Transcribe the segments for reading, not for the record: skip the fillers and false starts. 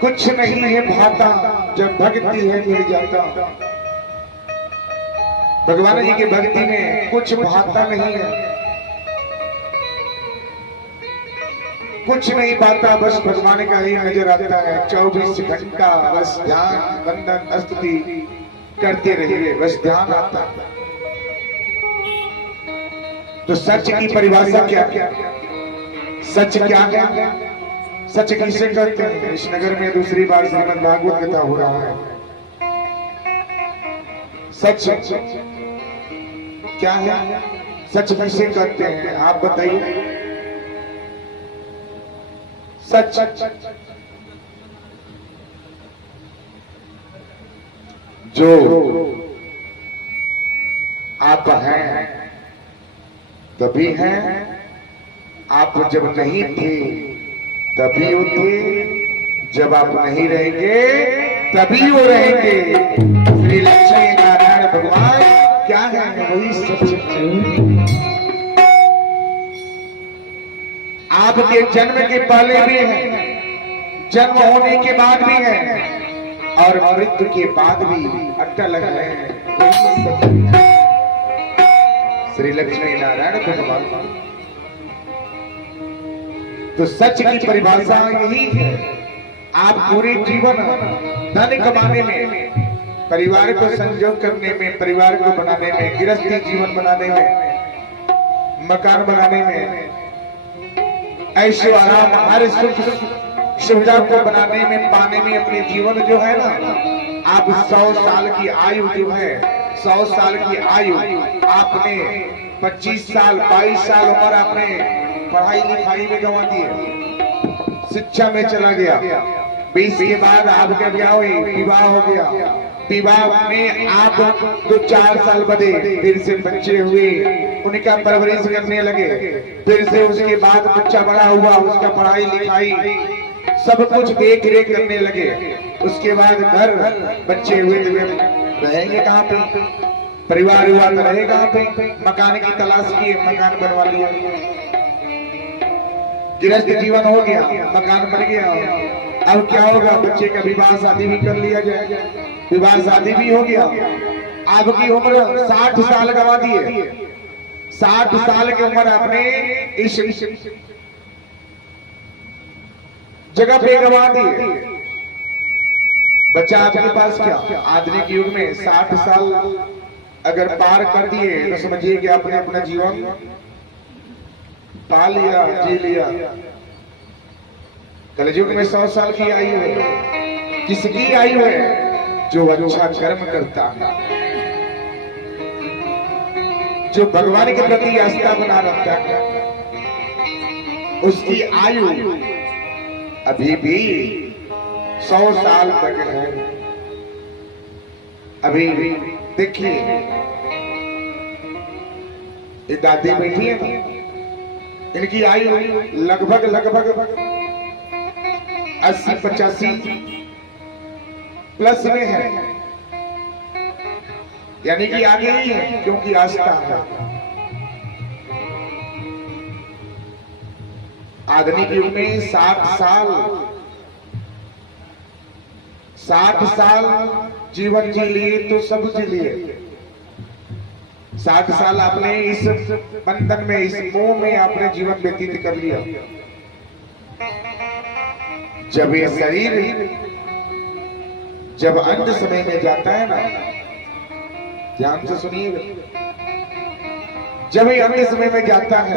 कुछ नहीं है भाता जब भक्ति है मिल जाता। भगवान जी की भक्ति में कुछ भाता नहीं है, कुछ नहीं पाता, बस भगवान का ही नजर आता है। 24 घंटा बस ध्यान वंदन स्तुति करते रहिए, बस ध्यान आता है। तो सच की परिभाषा क्या क्या, सच क्या है, सच किसे कहते हैं? इस नगर में दूसरी बार श्रीमद् भागवत कथा हो रहा है। सच क्या है, सच किसे कहते हैं आप बताइए? सच जो आप हैं तभी हैं, आप जब नहीं थे तभी वो थे, जब आप नहीं रहेंगे तभी वो रहेंगे। श्री लक्ष्मी नारायण भगवान क्या है, वही सच है। आपके जन्म के पहले भी है, जन्म होने के बाद भी है, और मृत्यु के बाद भी अटल है। श्री लक्ष्मी नारायण भगवान। तो सच की परिभाषा यही है। आप पूरे जीवन धन कमाने में, परिवार को संजोग करने में, परिवार को बनाने में, गृहस्थी जीवन बनाने में, मकान बनाने में, ऐशो आराम हर सुख सुविधा को बनाने में, पाने में, अपने जीवन जो है ना, आप 100 साल की आयु जो है, 100 साल की आयु आपने 25 साल 22 साल उम्र आपने पढ़ाई लिखाई में गंवा दी, शिक्षा में चला गया। 20 के बाद आपका ब्याह हुई, विवाह हो गया, विवाह में आप 2-4 साल बदे, फिर से बच्चे हुए, उनका परवरिश करने लगे, फिर से उसके बाद बच्चा बड़ा हुआ, उसका पढ़ाई लिखाई सब कुछ देख रेख करने लगे। उसके बाद घर बच्चे हुए, तो रहेंगे कहाँ पे? परिवार हुआ तो रहे कहाँ पे? मकान की तलाश किए, मकान बनवा लिया, गृहस्थ जीवन हो गया, मकान बन गया। अब क्या होगा? बच्चे का विवाह शादी भी कर लिया जाएगा, विवाह शादी भी हो गया। आपकी उम्र 60 साल गवा दिए, 60 साल की उम्र आपने इस जगह पे गवा दिए। बच्चा आपके पास क्या? आधुनिक युग में 60 साल अगर पार कर दिए तो समझिए कि आपने अपना जीवन पा लिया, जी लिया। कलयुग में 100 साल की आयु है। किसकी आयु है? जो अच्छा कर्म करता है, जो भगवान के प्रति आस्था बना रखता है, उसकी आयु अभी भी 100 साल तक है। अभी देखिए, ये दादी बैठी है, इनकी आयु लगभग 80-85 प्लस में है, यानी कि आगे ही है, क्योंकि आस्था है। आधुनिक युग में 60 साल जीवन जी लिए तो सब जी लिए। 60 साल आपने इस बंधन में, इस मोह में आपने जीवन व्यतीत कर लिया। जब ये शरीर जब अंत समय में जाता है ना, ध्यान से सुनिएगा, जब ये अंत समय में जाता है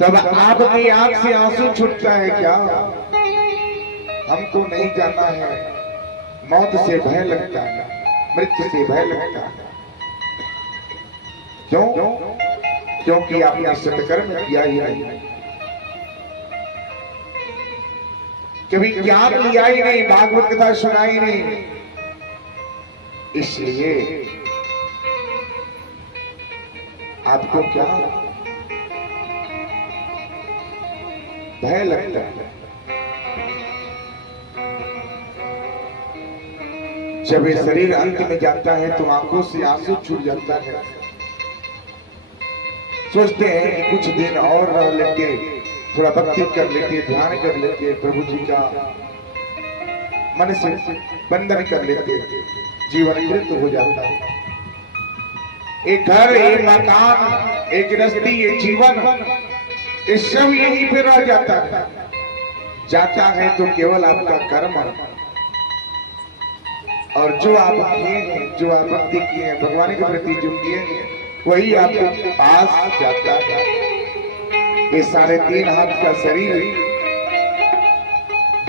तब आपकी आंख से आंसू छूटता है। क्या? हमको नहीं जाना है, मौत से भय लगता है, मृत्यु से भय लगता है। क्यों? क्योंकि आपने सत्कर्म किया ही नहीं, कभी ज्ञान लिया ही नहीं, भागवत कथा सुनाई नहीं। इसलिए आपको क्या भय लगता है? जब ये शरीर अंत में जाता है तो आंखों से आंसू छूट जाता है। सोचते हैं कि कुछ दिन और रह लेंगे, थोड़ा भक्ति कर लेंगे, ध्यान कर लेंगे, प्रभु जी का मन से बंधन कर लेते हैं, जीवन मृत हो जाता है। एक घर, एक मकान, एक गृहस्थी, ये जीवन, ये सब यहीं पे रह जाता है। जाता है तो केवल आपका कर्म, और जो आप किए हैं, जो आप भक्ति किए हैं, भगवान के प्रति जो किए हैं, वही आपके पास जाता है। ये 3.5 हाथ का शरीर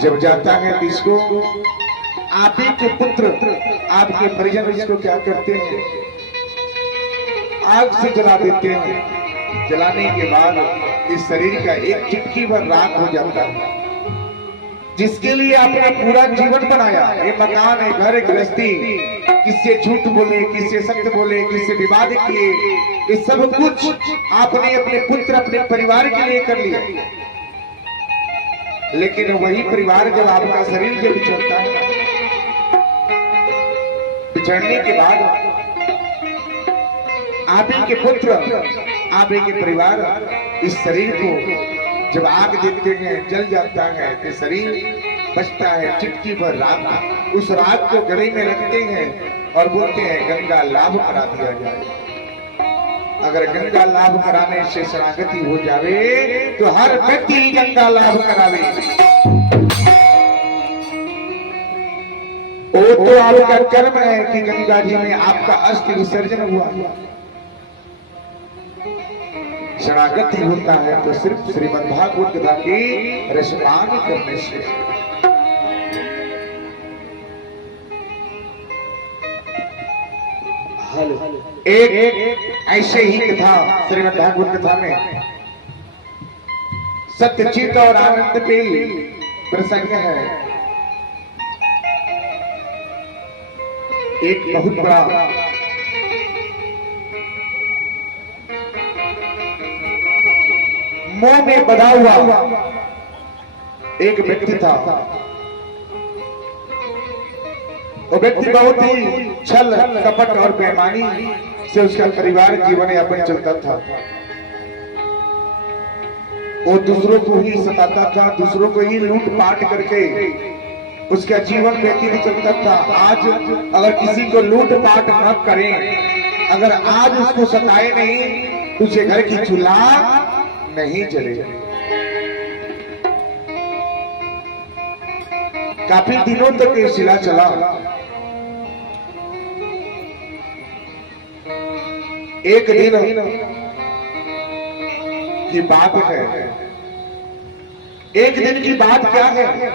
जब जाता है तो इसको आप ही के पुत्र, आपके परिजन इसको क्या करते हैं, आग से जला देते हैं। जलाने के बाद इस शरीर का एक चुटकी भर राख हो जाता है। जिसके लिए आपने पूरा जीवन बनाया, ये मकान है, घर है, गृहस्थी, किससे झूठ बोले, किससे सत्य बोले, किससे विवाद किए, ये सब कुछ आपने अपने पुत्र, अपने परिवार के लिए कर लिया। लेकिन वही परिवार जब आपका शरीर जब बिछड़ता है, बिछड़ने के बाद आप ही के पुत्र, आप ही के परिवार इस शरीर को जब आग देते हैं, जल जाता है, तो शरीर बचता है चुटकी भर राख। उस राख को गले में रखते हैं और बोलते हैं गंगा लाभ करा दिया जाए। अगर गंगा लाभ कराने से शरणागति हो जावे तो हर व्यक्ति गंगा लाभ करावे। वो तो आपका कर्म है कि गंगा जी में आपका अस्थि विसर्जन हुआ। शरणागति होता है तो सिर्फ श्रीमद् भागवत गीता की रसपान करने से। एक ऐसे ही कथा श्रीमद् भागवत कथा में सत्यचित और आनंद पे प्रसंग है। एक बहुत बड़ा मोह में बधा हुआ एक व्यक्ति था। वो व्यक्ति बहुत ही छल कपट और बेईमानी से उसका परिवार जीवन यापन चलता था। वो दूसरों को ही सताता था, दूसरों को ही लूट पाट करके उसका जीवन व्यतीत चलता था। आज अगर किसी को लूट पाट न करें, अगर आज उसको सताए नहीं, उसे घर की चूल्हा नहीं जलेगा। काफी दिनों तक ये सिला चला। एक दिन की बात है, एक दिन की बात क्या है,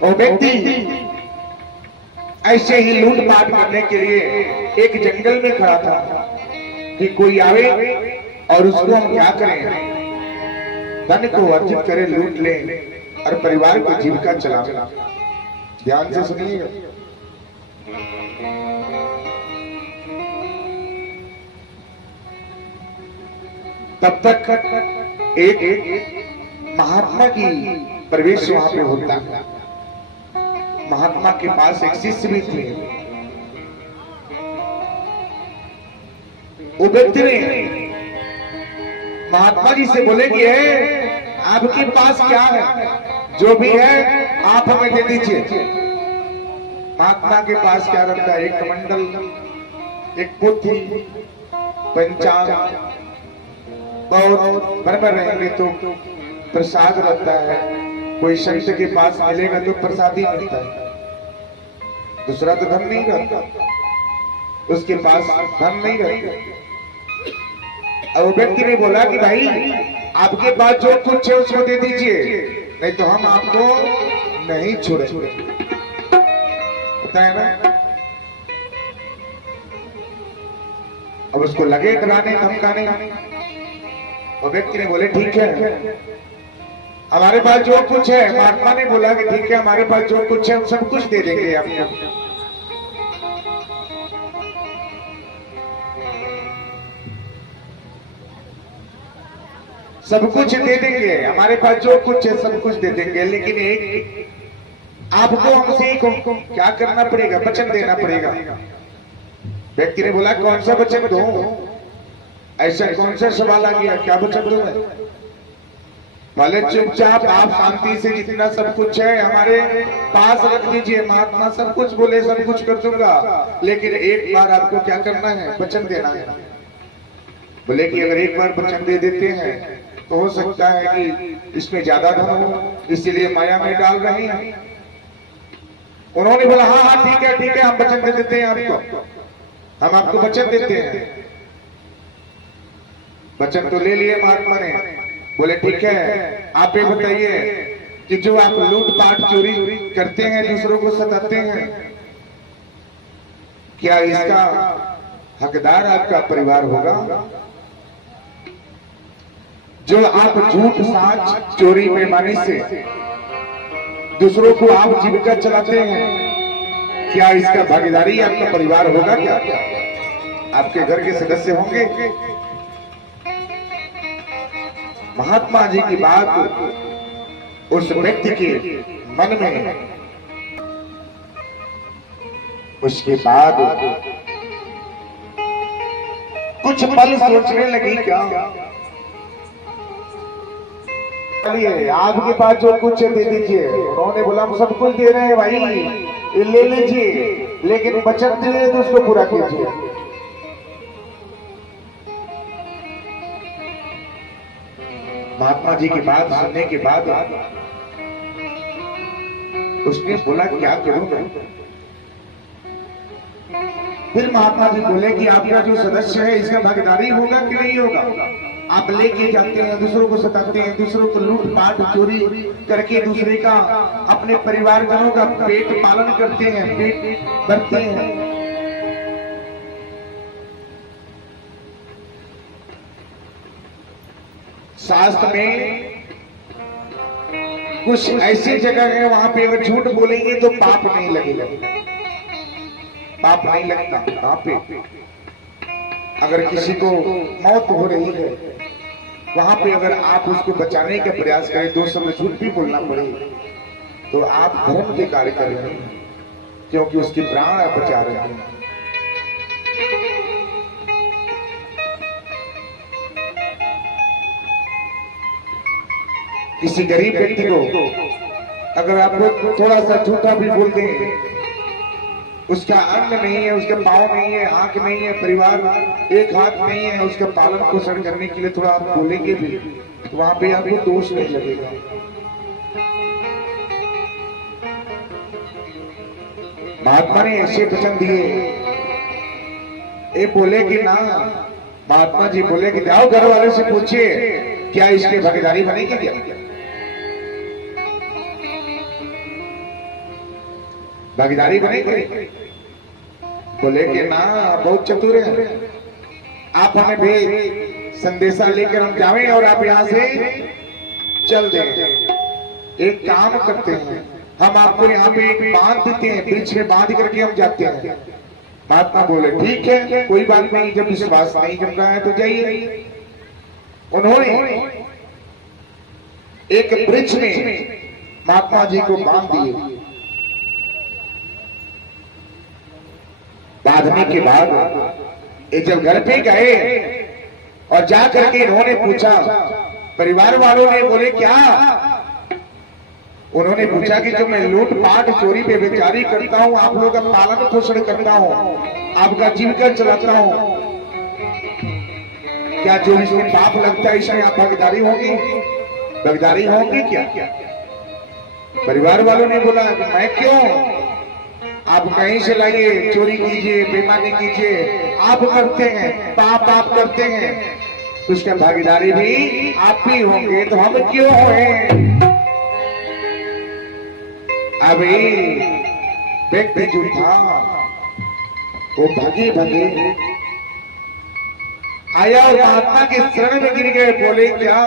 वो व्यक्ति ऐसे ही लूटपाट करने के लिए एक जंगल में खड़ा था कि कोई आवे और उसको हम क्या करें, धन को अर्जित करें, लूट लें और परिवार को जीविका चलाएं। ध्यान से सुनिएगा। तब तक एक महात्मा की प्रवेश वहां पे होता है। महात्मा के पास एक शिष्य भी थे। वो व्यक्ति ने महात्मा जी से बोले कि आपके पास क्या है, जो भी है आप हमें दे दीजिए। महात्मा के पास क्या रहता है, एक कमंडल, एक पोथी, पंचांग, बहुत बराबर रहेंगे तो प्रसाद रहता है। कोई संत के पास मिलेगा तो प्रसाद ही मिलता है, दूसरा तो धन नहीं रहता, उसके पास धन नहीं रहता। और व्यक्ति ने बोला कि भाई आपके पास जो कुछ है उसको दे दीजिए, नहीं तो हम आपको नहीं छोड़ेंगे। पता है ना। अब उसको लगे डराने धमकाने। और व्यक्ति ने बोले ठीक है, हमारे पास जो कुछ है, महात्मा ने बोला कि ठीक है हमारे पास जो कुछ है हम सब कुछ दे देंगे आपको। सब कुछ दे देंगे, हमारे पास जो कुछ है सब कुछ दे देंगे, लेकिन एक आपको हमसे क्या करना पड़ेगा, वचन देना पड़ेगा। व्यक्ति ने बोला कौन सा वचन दूं, ऐसा कौन सा सवाल आ गया, क्या वचन दूं मैं? भले चुपचाप आप शांति से जितना सब कुछ है हमारे पास रख दीजिए। महात्मा सब कुछ बोले सब कुछ कर दूंगा, लेकिन एक बार आपको क्या करना है, वचन देना है। बोले कि अगर एक बार वचन दे देते हैं तो हो सकता है कि इसमें ज्यादा धन हो, इसीलिए माया में डाल रहे हैं। उन्होंने बोला हाँ हाँ ठीक है हम वचन दे देते हैं आपको, हम आपको वचन देते हैं। वचन तो ले लिए महात्मा ने। बोले ठीक है, आप ये बताइए कि जो आप लूटपाट चोरी करते हैं, दूसरों को सताते हैं, क्या इसका हकदार आपका परिवार होगा? जो आप झूठ साच चोरी बेईमानी से दूसरों को आप जीविका चलाते हैं, क्या इसका भागीदारी आपका परिवार होगा? क्या आपके घर के सदस्य होंगे? महात्मा जी की बात उस व्यक्ति के मन में, उसके बाद कुछ पल सोचने लगी, क्या आपके पास जो कुछ दे दीजिए। उन्होंने बोला हम सब कुछ दे रहे हैं भाई, ये ले लीजिए, लेकिन वचन दे तो उसको पूरा कीजिए। महात्मा जी की बात सुनने के बाद उसने बोला क्या करूं मैं? फिर महात्मा जी बोले कि आपका जो सदस्य है इसका भागीदारी होगा कि नहीं होगा? आप लेके जाते हैं, दूसरों को सताते हैं, दूसरों को लूटपाट चोरी करके दूसरे का, अपने परिवारजनों का पेट पालन करते हैं, पेट भरते हैं। शास्त्र में कुछ ऐसी जगह है वहां पे अगर झूठ बोलेंगे तो पाप नहीं लगेगा, पाप नहीं लगता। वहां पे अगर किसी को मौत हो रही है, वहां पे अगर आप उसको बचाने का प्रयास करें, दो शब्द झूठ भी बोलना पड़े, तो आप धर्म के कार्य कर रहे हैं, क्योंकि उसकी प्राण आप बचा रहे हैं। किसी गरीब व्यक्ति को अगर आप थोड़ा सा झूठा भी बोल दें, उसका अन्न नहीं है, उसका पाँव नहीं है, आंख नहीं है, परिवार एक हाथ नहीं है, उसका पालन पोषण करने के लिए थोड़ा आप बोलेंगे भी, तो वहां पे आपको दोष नहीं लगेगा। महात्मा ने ऐसे वचन दिए, ये बोले कि ना, महात्मा जी बोले कि जाओ घर वाले से पूछिए क्या इसकी भागीदारी बनेगी क्या? भागीदारी बनेगी? बोले कि ना, बहुत चतुर है, आप हमें भेज संदेशा लेकर हम जावें और आप यहाँ से चल दें। एक काम करते हैं, हम आपको यहाँ पे एक बांध देते हैं, बीच में बांध करके हम जाते हैं। महात्मा बोले ठीक है, कोई बात नहीं, जब विश्वास नहीं जम रहा है तो जाइए। उन्होंने एक वृक्ष में महात्मा जी को बांध दिए। बांधने के बाद ये जब घर पे गए और जा करके इन्होंने पूछा, परिवार वालों ने बोले क्या? उन्होंने पूछा कि जो मैं लूटपाट चोरी बेविचारी करता हूँ, आप लोगों का पालन पोषण करता हूँ, आपका जीविका चलाता हूँ, क्या जो इसमें पाप लगता है इसमें आप भागीदारी होगी? भागीदारी होगी क्या? परिवार वालों ने बोला मैं क्यों, आप कहीं से लाइए, चोरी कीजिए, बेईमानी कीजिए, आप करते हैं, पाप आप करते हैं, तो उसका भागीदारी भी आप ही होंगे, तो हम क्यों हैं? अभी व्यक्ति जो था वो भागे भागे आया और महात्मा के शरण में गिर गए। बोले क्या